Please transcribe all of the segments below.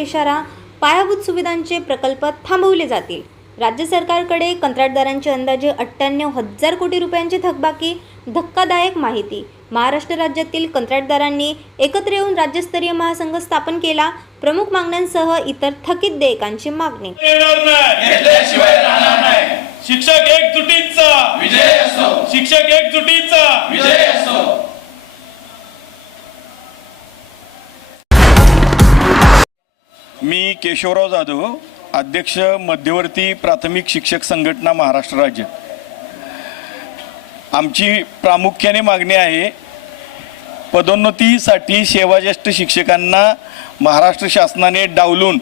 इशारा, पायाभूत सुविधांचे प्रकल्प थांबवले जातील। राज्य सरकारकडे कंत्राटदारांची अंदाजे 98,000 कोटी रुपयांची थकबाकी। धक्कादायक माहिती, महाराष्ट्र राज्यातील कंत्राटदारांनी एकत्र येऊन राज्यस्तरीय महासंघ स्थापन केला। प्रमुख मागण्यांसह इतर थकीत देयकांची मागणी। शिक्षक एकजुटीचा विजय असो, शिक्षक एकजुटीचा विजय असो। मी केशवराव जाधव, अध्यक्ष मध्यवर्ती प्राथमिक शिक्षक संघटना महाराष्ट्र राज्य। आमची प्रामुख्याने मागणी आहे, पदोन्नतीसाठी सेवाज्येष्ठ शिक्षकांना महाराष्ट्र शासनाने डावलून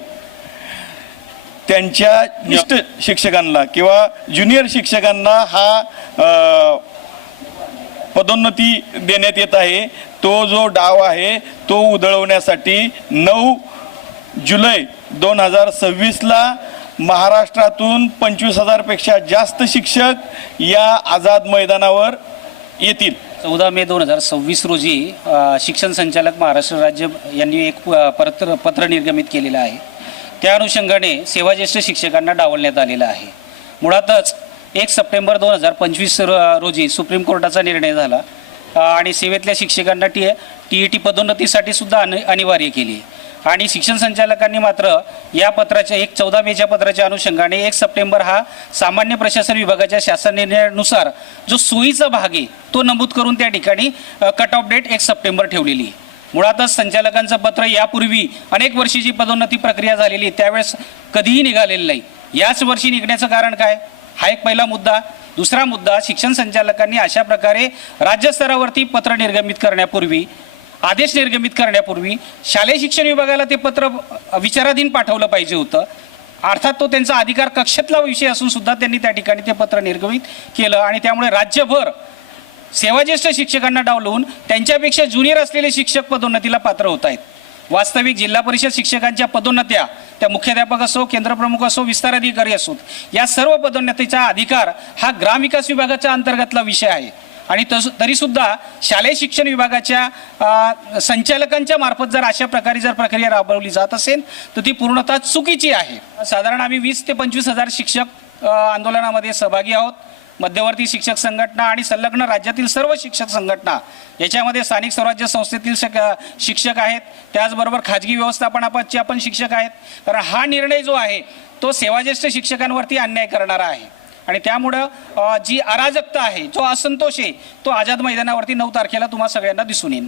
त्यांच्या ज्येष्ठ शिक्षकांना किंवा ज्युनियर शिक्षकांना हा पदोन्नती देण्यात येत आहे। तो जो डाव आहे तो उधळवण्यासाठी 9 जुलै 2026ला महाराष्ट्रातून 25,000 पेक्षा जास्त शिक्षक या आझाद मैदानावर येतील। 14 मे 2026 रोजी शिक्षण संचालक महाराष्ट्र राज्य यांनी एक पत्र निर्गमित केलेलं आहे। त्या अनुषंगाने सेवाज्येष्ठ शिक्षकांना डावलण्यात आलेलं आहे। मुळातच 1 सप्टेंबर 2025 रोजी सुप्रीम कोर्टाचा निर्णय झाला आणि सेवेतल्या शिक्षकांना TET पदोन्नतीसाठी सुद्धा अनिवार्य केली आणि शिक्षण संचालकांनी मात्र या पत्राच्या 14 मेच्या पत्राच्या अनुषंगाने 1 सप्टेंबर हा सामान्य प्रशासन विभागाच्या शासन निर्णयानुसार जो सोयीचा भाग आहे तो नमूद करून त्या ठिकाणी कट ऑफ डेट 1 सप्टेंबर ठेवलेली आहे। मुळातच संचालकांचं पत्र यापूर्वी अनेक वर्षीची पदोन्नती प्रक्रिया झालेली त्यावेळेस कधीही निघालेलं नाही। याच वर्षी निघण्याचं कारण काय, हा एक पहिला मुद्दा। दुसरा मुद्दा, शिक्षण संचालकांनी अशा प्रकारे राज्यस्तरावरती पत्र निर्गमित करण्यापूर्वी, आदेश निर्गमित करण्यापूर्वी शालेय शिक्षण विभागाला ते पत्र विचाराधीन पाठवलं पाहिजे होतं। अर्थात तो त्यांचा अधिकार कक्षेतला विषय असून सुद्धा त्यांनी त्या ठिकाणी ते पत्र निर्गमित केलं आणि त्यामुळे राज्यभर सेवाज्येष्ठ शिक्षकांना डावलून त्यांच्यापेक्षा ज्युनियर असलेले शिक्षक पदोन्नतीला पात्र होत आहेत। वास्तविक जिल्हा परिषद शिक्षकांच्या पदोन्नत्या, त्या मुख्याध्यापक असो, केंद्रप्रमुख असो, विस्तार अधिकारी असोत, या सर्व पदोन्नतीचा अधिकार हा ग्रामविकास विभागाच्या अंतर्गतला विषय आहे आणि तरीसुद्धा शालेय शिक्षण विभागाच्या संचालकांच्या मार्फत जर अशा प्रकारे जर प्रक्रिया राबवली जात असेल तर ती पूर्णतः चुकीची आहे। साधारण आम्ही 20 ते 25,000 शिक्षक आंदोलनामध्ये सहभागी आहोत। मध्यवर्ती शिक्षक संघटना आणि संलग्न राज्यातील सर्व शिक्षक संघटना, याच्यामध्ये स्थानिक स्वराज्य संस्थेतील शिक्षक आहेत, त्याचबरोबर खाजगी व्यवस्थापनाचे पण शिक्षक आहेत। कारण हा निर्णय जो आहे तो सेवाज्येष्ठ शिक्षकांवरती अन्याय करणारा आहे आणि त्यामुळं जी अराजकता आहे, जो असंतोष आहे, तो आझाद मैदानावरती 9 तारखेला तुम्हा सगळ्यांना दिसून येईल।